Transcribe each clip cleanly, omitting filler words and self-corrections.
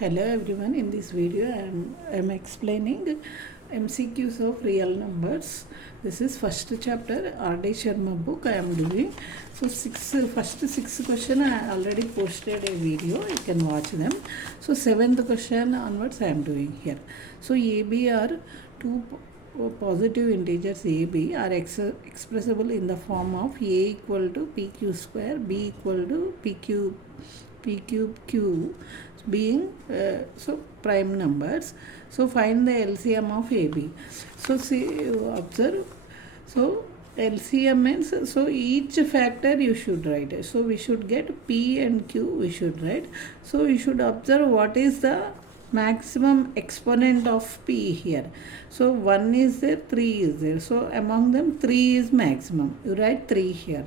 Hello everyone, in this video I am explaining MCQs of real numbers. This is first chapter R.D. Sharma book I am doing. So first six question I already posted a video, you can watch them. So seventh question onwards I am doing here. So AB are two positive integers AB are expressible in the form of A equal to PQ square, B equal to P cube Q being prime numbers. So find the LCM of AB. So see, observe. So LCM means, so each factor you should write. So we should get P and Q we should write. So we should observe what is the maximum exponent of P here. So 1 is there, 3 is there. So among them 3 is maximum. You write 3 here.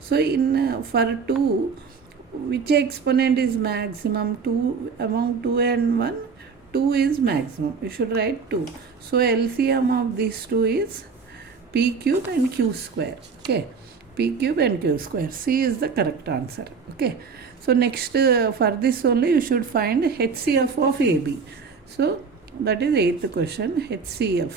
So in for 2, which exponent is maximum? 2 among 2 and 1, 2 is maximum. You should write 2. So LCM of these two is P cube and Q square. Okay, P cube and Q square. C is the correct answer. Okay. So next for this only you should find HCF of AB. So that is 8th question, HCF.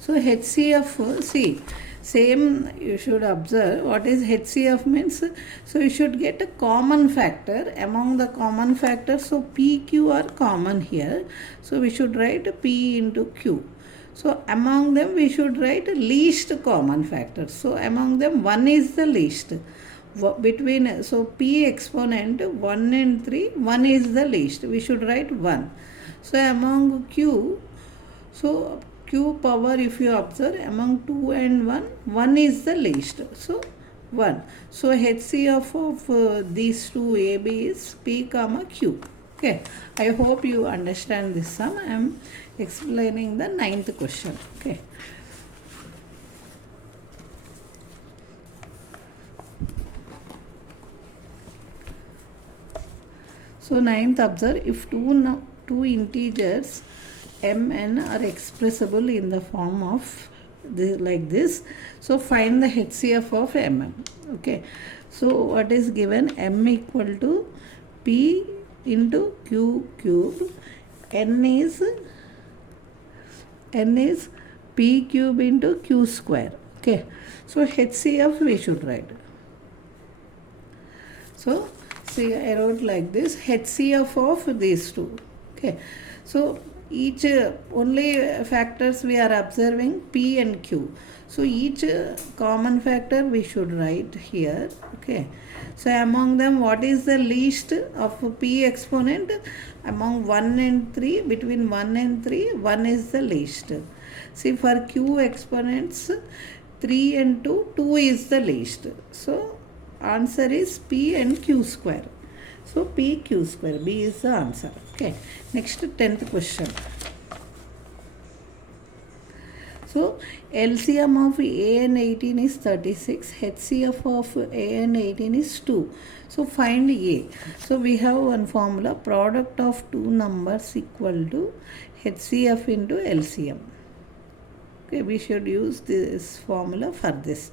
So HCF, see, same you should observe what is HCF means. So you should get a common factor among the common factors. So P, Q are common here. So we should write P into Q. So among them we should write least common factor. So among them 1 is the least. Between, so P exponent 1 and 3, 1 is the least. We should write 1. So among Q, so Q power, if you observe, among 2 and 1, 1 is the least. So 1. So HCF of these two AB is P comma Q. Okay. I hope you understand this sum. I am explaining the 9th question. Okay. So 9th, observe, if two integers mn are expressible in the form of like this, so find the HCF of mm. Okay, so what is given? M equal to P into Q cube, n is P cube into Q square. Okay, so HCF we should write. So see, I wrote like this, HCF of these two. Okay, so each only factors we are observing P and Q. So each common factor we should write here. Okay, so among them what is the least of P exponent? Among 1 and 3, between 1 and 3, 1 is the least. See, for Q exponents 3 and 2, 2 is the least. So answer is P and Q square. So P Q square, B is the answer. Okay, next 10th question. So LCM of A and 18 is 36, HCF of A and 18 is 2. So find A. So we have one formula, product of two numbers equal to HCF into LCM. Okay, we should use this formula for this.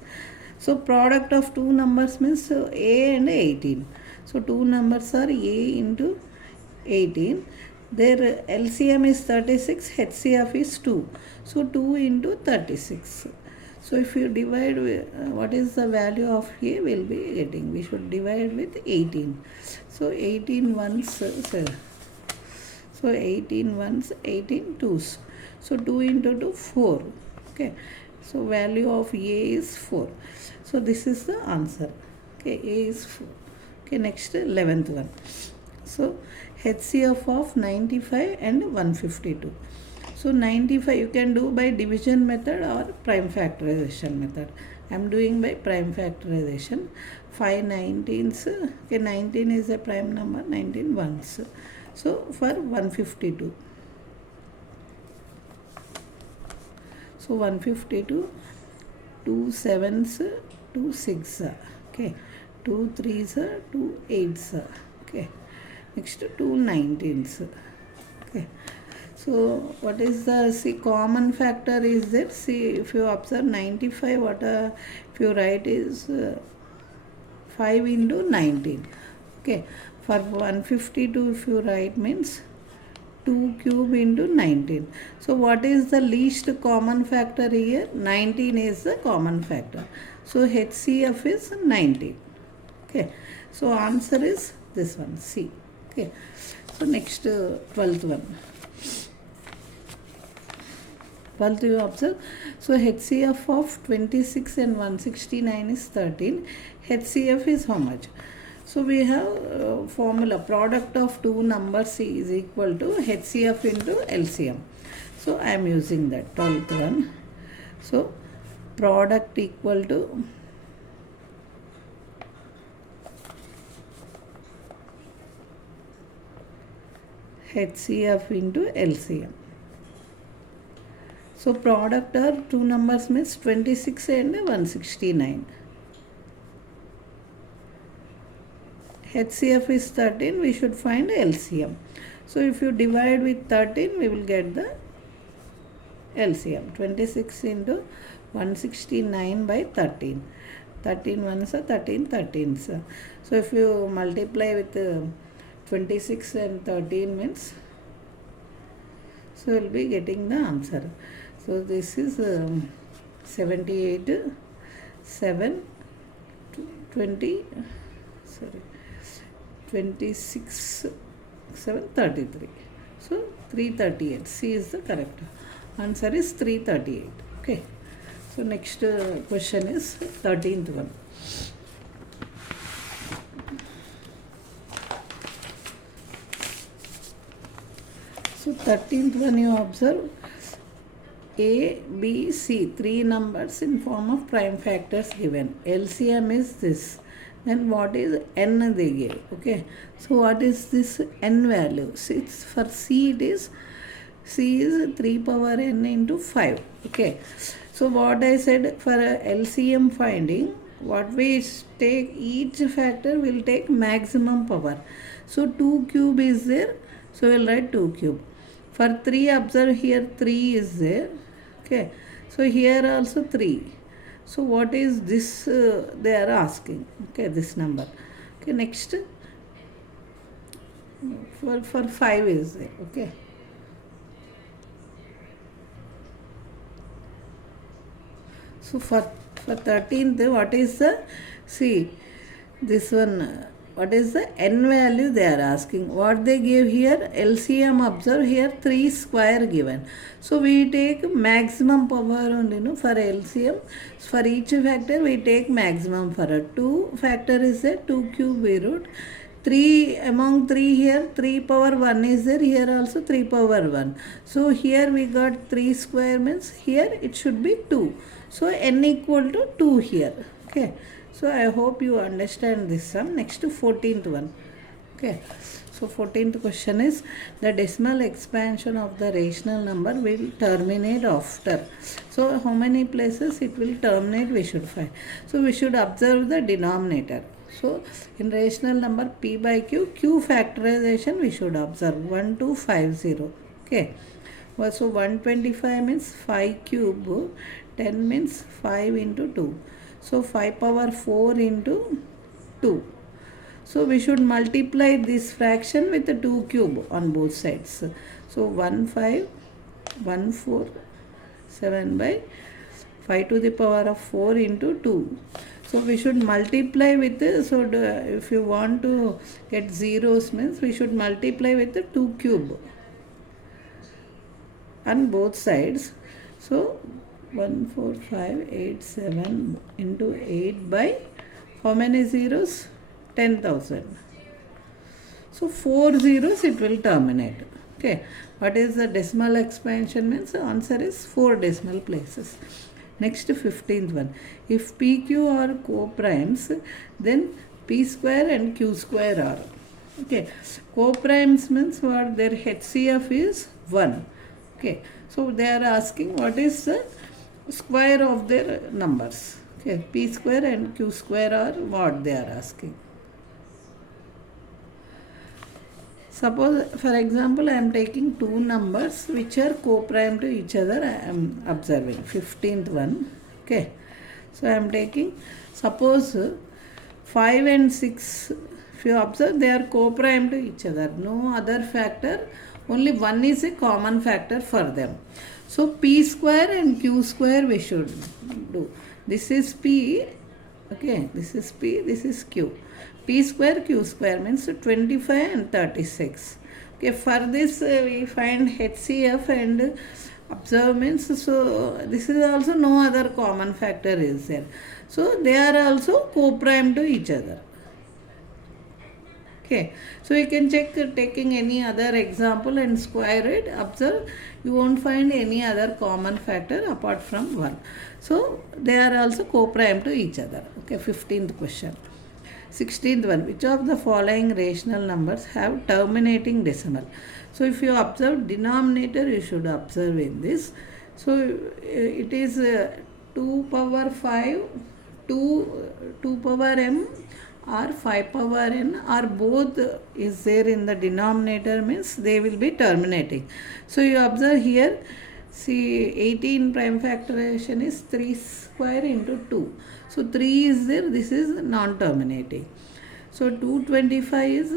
So product of two numbers means A and 18. So two numbers are A into 18. Their LCM is 36, HCF is 2. So 2 into 36. So if you divide, what is the value of A will be getting? We should divide with 18. So 18 ones, so 18 ones, 18 twos. So 2 into 2, 4. Okay. So value of A is 4. So this is the answer. Okay, A is 4. Okay, next 11th one. So HCF of 95 and 152. So 95 you can do by division method or prime factorization method. I am doing by prime factorization. 5 19s. Okay, 19 is a prime number, 19 ones. So for 152. So 152, 2 7s, 2 6s. Okay, 2 3s, 2 8s. Okay, next 2 19s. Okay, so what is the common factor is that? See, if you observe 95, what if you write is 5 into 19. Okay, For 152 if you write means 2 cube into 19. So what is the least common factor here? 19 is the common factor. So HCF is 19. Okay. So answer is this one, C. Okay. So next 12th one. 12th you observe. So HCF of 26 and 169 is 13. HCF is how much? So we have formula, product of two numbers C is equal to HCF into LCM. So I am using that 12th one. So product equal to HCF into LCM. So product are two numbers means 26 and 169. HCF is 13, we should find LCM. So if you divide with 13, we will get the LCM. 26 into 169 by 13. 13 ones are 13 13s. So if you multiply with 26 and 13 means, so you will be getting the answer. So this is 78, 7, 20, sorry. 26, 7, 33. So 338. C is the correct answer is 338. Okay. So next question is 13th one. So 13th one you observe A, B, C, three numbers in form of prime factors given. LCM is this. Then what is n they gave? Okay. So what is this n value? For C it is, C is 3 power n into 5. Okay. So what I said for LCM finding, what we take, each factor will take maximum power. So 2 cube is there. So we'll write 2 cube. For 3, observe here 3 is there. Okay. So here also 3. So what is this they are asking? Okay, this number. Okay, next for 5 is there. Okay. So for 13th, what is the, see this one, what is the n value they are asking? What they give here? LCM, observe here 3 square given. So we take maximum power only, for LCM. For each factor we take maximum for a 2 factor is there, 2 cube we wrote. 3 among 3 here, 3 power 1 is there, here also 3 power 1. So here we got 3 square means here it should be 2. So n equal to 2 here. Okay. So I hope you understand this sum. Next to 14th one. Okay. So 14th question is, the decimal expansion of the rational number will terminate after. So how many places it will terminate we should find. So we should observe the denominator. So in rational number p by q, q factorization we should observe 1250. Okay. Well, so 125 means 5 cube, 10 means 5 into 2. So 5 power 4 into 2. So we should multiply this fraction with the 2 cube on both sides. So 15,147 by 5 to the power of 4 into 2. So we should multiply with the, so if you want to get zeros means we should multiply with the 2 cube on both sides. So 14587 into 8 by how many zeros? 10,000. So 4 zeros it will terminate. Okay. What is the decimal expansion means? The answer is 4 decimal places. Next 15th one. If PQ are co-primes, then P square and Q square are. Okay. Co-primes means what? Their HCF is 1. Okay. So they are asking what is the square of their numbers. Okay. P square and Q square are what they are asking. Suppose, for example, I am taking two numbers which are co-prime to each other. I am observing 15th one. Okay. So I am taking, suppose 5 and 6, If you observe, they are co-prime to each other. No other factor, only one is a common factor for them. So P square and Q square we should do. This is P, okay, this is P, this is Q. P square, Q square means 25 and 36. Okay, for this we find HCF and observe means, so this is also no other common factor is there. So they are also co-prime to each other. Okay, so you can check taking any other example and square it. Observe, you won't find any other common factor apart from 1. So they are also co-prime to each other. Okay, 15th question. 16th one, which of the following rational numbers have terminating decimal? So if you observe denominator, you should observe in this. So it is 2 power 5, 2 power m or 5 power n, or both is there in the denominator, means they will be terminating. So you observe here, see 18 prime factorization is 3 square into 2. So 3 is there, this is non-terminating. So 225 is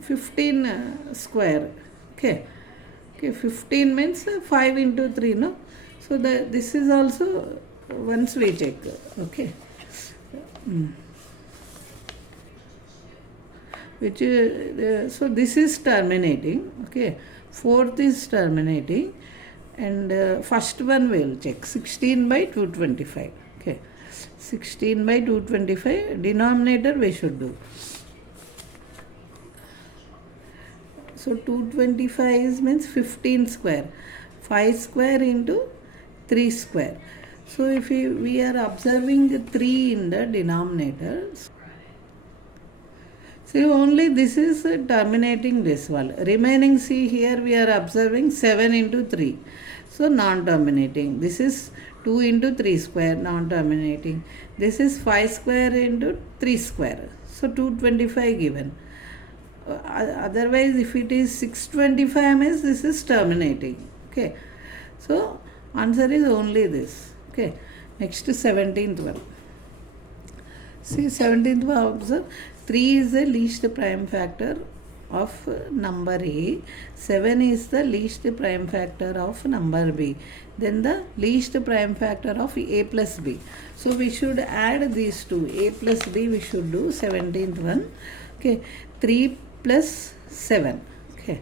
15 square. Okay, 15 means 5 into 3, no? So this is also once we check. Okay. Which so this is terminating. Okay, 4th is terminating, and first one we will check 16 by 225. Okay, 16 by 225 denominator we should do. So 225 is means 15 square, 5 square into 3 square. So if we are observing the 3 in the denominator, see only this is terminating decimal. Remaining, see here we are observing 7 into 3. So non-terminating. This is 2 into 3 square, non-terminating. This is 5 square into 3 square. So 225 given. Otherwise if it is 625 means this is terminating. Okay. So answer is only this. Okay. Next 17th one. See 17th one, observe. 3 is the least prime factor of number A. 7 is the least prime factor of number B. Then the least prime factor of A plus B. So we should add these two. A plus B we should do 17th one. Okay. 3 plus 7. Okay.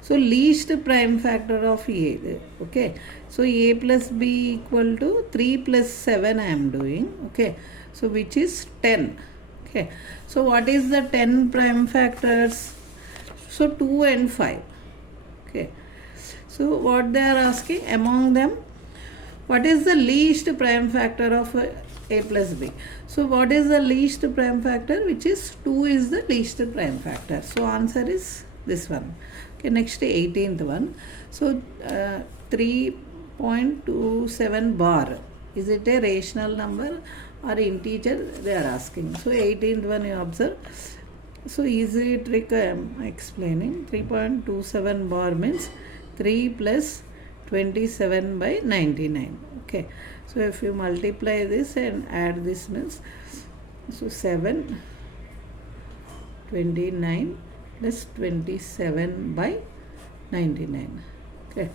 So least prime factor of A. Okay. So A plus B equal to 3 plus 7 I am doing. Okay. So which is 10. Okay. So what is the 10 prime factors? So 2 and 5. Okay. So what they are asking, among them, what is the least prime factor of A plus B? So what is the least prime factor? Which is 2 is the least prime factor. So answer is this one. Okay, next 18th one. So 3.27 bar. Is it a rational number or integer? They are asking. So 18th one you observe. So easy trick I am explaining. 3.27 bar means 3 plus 27 by 99. Okay. So if you multiply this and add this means, so 7, 29 plus 27 by 99. Okay.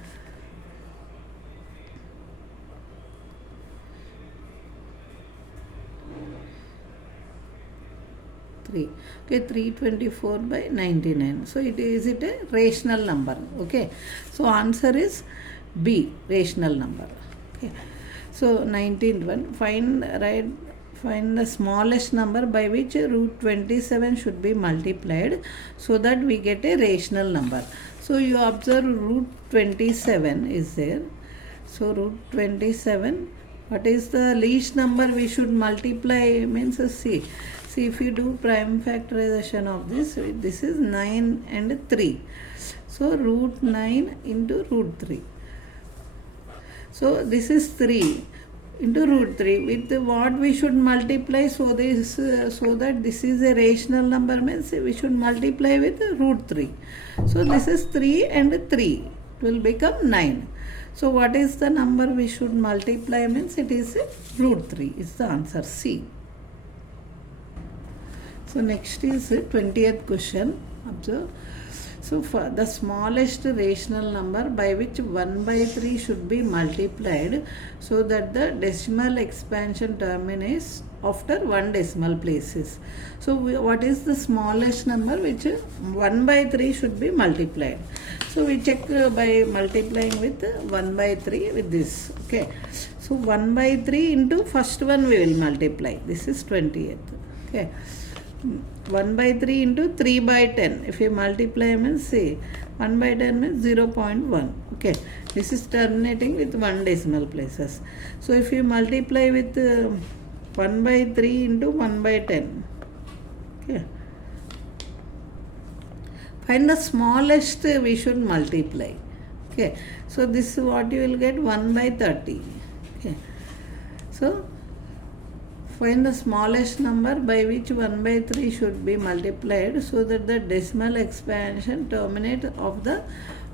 Okay, 324 by 99. So it is it a rational number. Okay. So answer is B, rational number. Okay. So 19th one, find the smallest number by which root 27 should be multiplied so that we get a rational number. So you observe root 27 is there. So root 27, what is the least number we should multiply? Means see if you do prime factorization of this is 9 and 3. So root 9 into root 3. So this is 3 into root 3. With what we should multiply, so that this is a rational number means we should multiply with root 3. So this is 3 and 3. It will become 9. So what is the number we should multiply? Means it is root 3 is the answer, C. So next is 20th question. Observe. So for the smallest rational number by which 1 by 3 should be multiplied so that the decimal expansion terminates after 1 decimal places. So what is the smallest number which 1 by 3 should be multiplied? So we check by multiplying with 1 by 3 with this. Okay. So 1 by 3 into first one we will multiply. This is 20th. Okay. 1 by 3 into 3 by 10. If you multiply means say 1 by 10 means 0.1. Okay. This is terminating with 1 decimal places. So if you multiply with 1 by 3 into 1 by 10. Okay. Find the smallest we should multiply. Okay. So this is what you will get, 1 by 30. Okay. So find the smallest number by which 1 by 3 should be multiplied so that the decimal expansion terminates after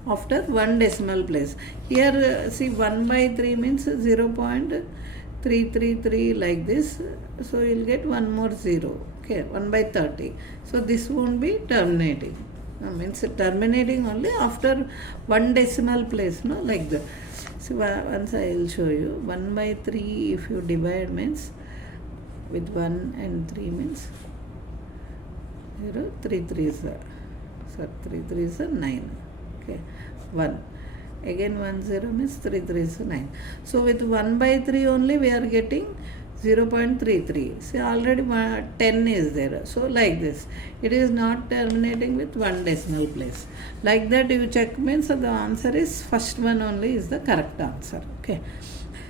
1 decimal place. Here see 1 by 3 means 0.333 like this. So you will get one more 0. Okay, 1 by 30. So this won't be terminating. Means terminating only after 1 decimal place, no, like that. So once I will show you. 1 by 3 if you divide means with 1 and 3 means 0, 3 3 is 9. Okay, 1. Again 1 0 means 3 3 is 9. So with 1 by 3 only we are getting 0.33. See already 10 is there. So like this. It is not terminating with 1 decimal place. Like that you check means the answer is first one only is the correct answer. Okay.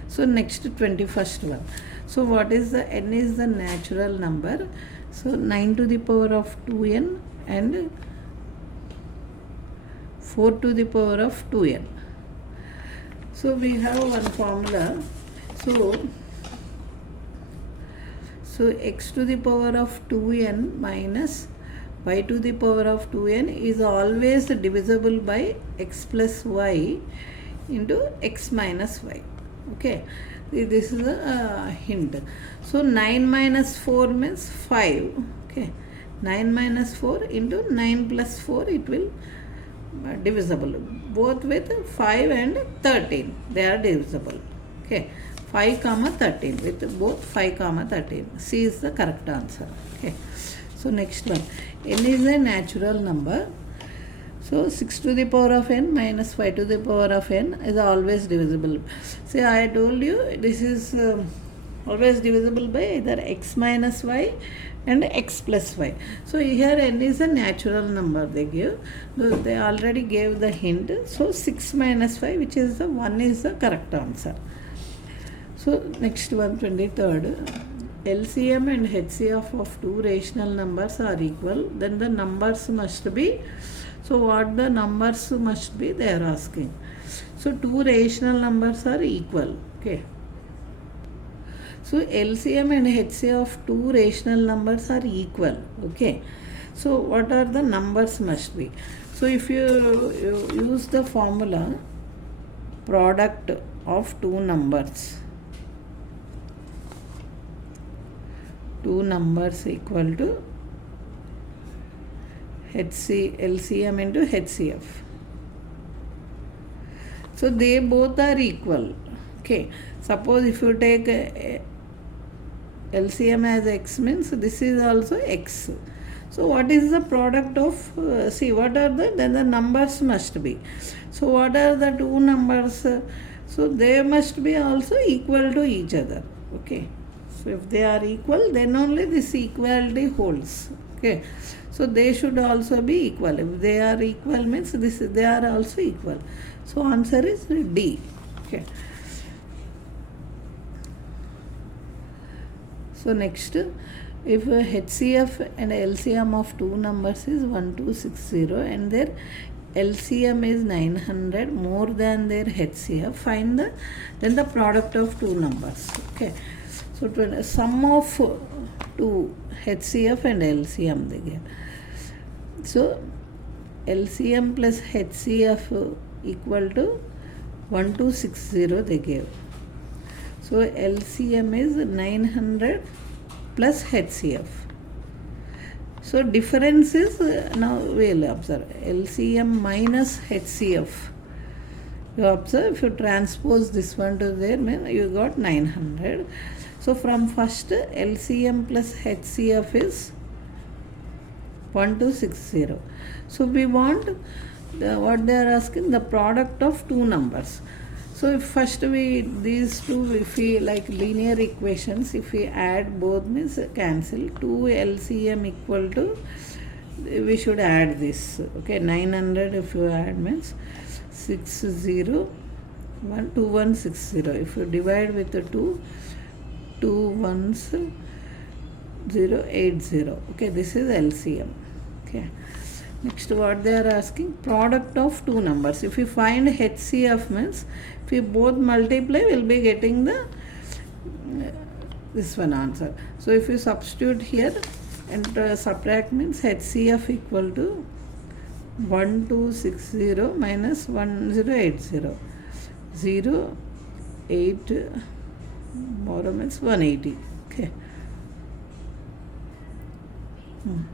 So next 21st one. So what is the n is the natural number. So 9 to the power of 2n and 4 to the power of 2n. So we have one formula. So x to the power of 2n minus y to the power of 2n is always divisible by x plus y into x minus y. Okay, this is a hint. So 9 minus 4 means 5. Okay, 9 minus 4 into 9 plus 4 it will divisible both with 5 and 13. They are divisible. Okay, 5 comma 13 with both 5 comma 13. C is the correct answer. Okay, so next one, n is a natural number. So 6 to the power of n minus 5 to the power of n is always divisible. See, I told you this is always divisible by either x minus y and x plus y. So here n is a natural number they give. They already gave the hint. So 6 minus 5 which is the 1 is the correct answer. So next one, 23rd. LCM and HCF of two rational numbers are equal. Then the numbers must be. So what the numbers must be they are asking. So two rational numbers are equal. Okay. So LCM and HCF of two rational numbers are equal. Okay. So what are the numbers must be? So if you use the formula product of two numbers equal to LCM into HCF. So they both are equal. Okay. Suppose if you take LCM as x means this is also x. So what is the product of see what are then the numbers must be. So what are the two numbers? So they must be also equal to each other. Okay. So if they are equal then only this equality holds. Okay. So they should also be equal. If they are equal means they are also equal. So answer is D. Okay. So next, if HCF and LCM of two numbers is 1260 and their LCM is 900 more than their HCF, find then the product of two numbers. Okay. So sum of two HCF and LCM they give. So LCM plus HCF equal to 1260 they gave. So LCM is 900 plus HCF. So difference is, now we will observe, LCM minus HCF. You observe, if you transpose this one to there, mean you got 900. So from first, LCM plus HCF is 1260. So we want what they are asking, the product of two numbers. So if first these two, if we like linear equations, if we add both means cancel, 2 LCM equal to, we should add this, okay, 900 if you add means 2160. If you divide with the 2, 21080. Okay, this is LCM. Okay. Next, what they are asking, product of two numbers. If we find HCF means, if we both multiply, we will be getting the this one answer. So if you substitute here and subtract means HCF equal to 1260 minus 1080. 8 more means 180. Okay.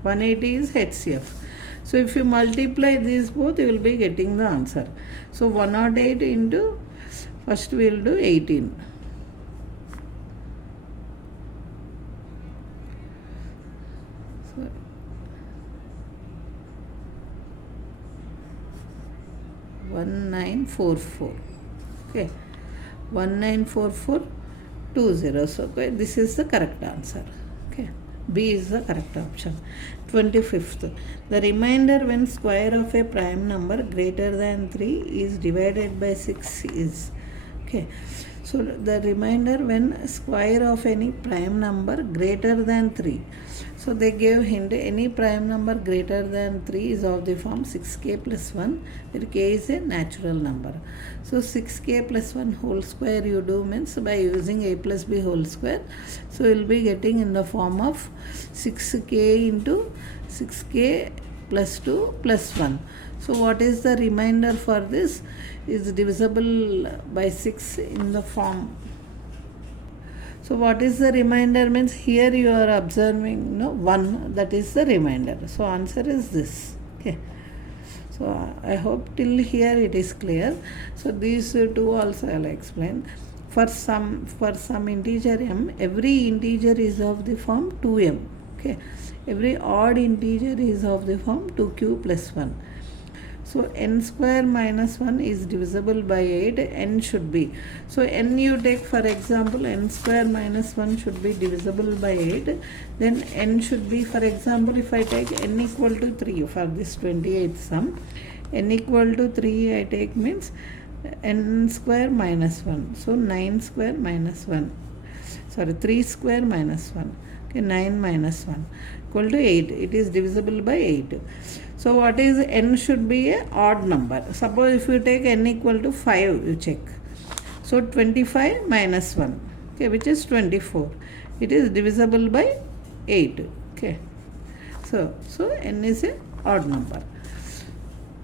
180 is HCF. So if you multiply these both, you will be getting the answer. So 108 into, first we will do 18. So 1944. Okay, 194420. So okay, this is the correct answer. Okay, B is the correct option. 25th, the remainder when square of a prime number greater than 3 is divided by 6 is, okay, so the remainder when square of any prime number greater than 3. So they gave hint, any prime number greater than 3 is of the form 6k plus 1, where k is a natural number. So 6k plus 1 whole square you do means by using a plus b whole square. So you will be getting in the form of 6k into 6k plus 2 plus 1. So what is the remainder for this? Is divisible by 6 in the form. So what is the remainder means, here you are observing 1, that is the remainder. So answer is this. Okay. So I hope till here it is clear. So these two also I will explain. For some integer m, every integer is of the form 2m. Okay. Every odd integer is of the form 2q plus 1. So n square minus 1 is divisible by 8, n should be. So n you take, for example, n square minus 1 should be divisible by 8. Then n should be, for example, if I take n equal to 3 for this 28th sum, n equal to 3 I take means n square minus 1. So 9 square minus 1. Sorry, 3 square minus 1. Okay, 9 minus 1 equal to 8. It is divisible by 8. So what is n should be a odd number. Suppose if you take n equal to 5, you check. So 25 minus 1, okay, which is 24. It is divisible by 8. Okay. So n is a odd number.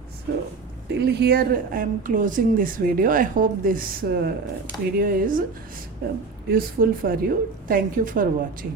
So till here I am closing this video. I hope this video is useful for you. Thank you for watching.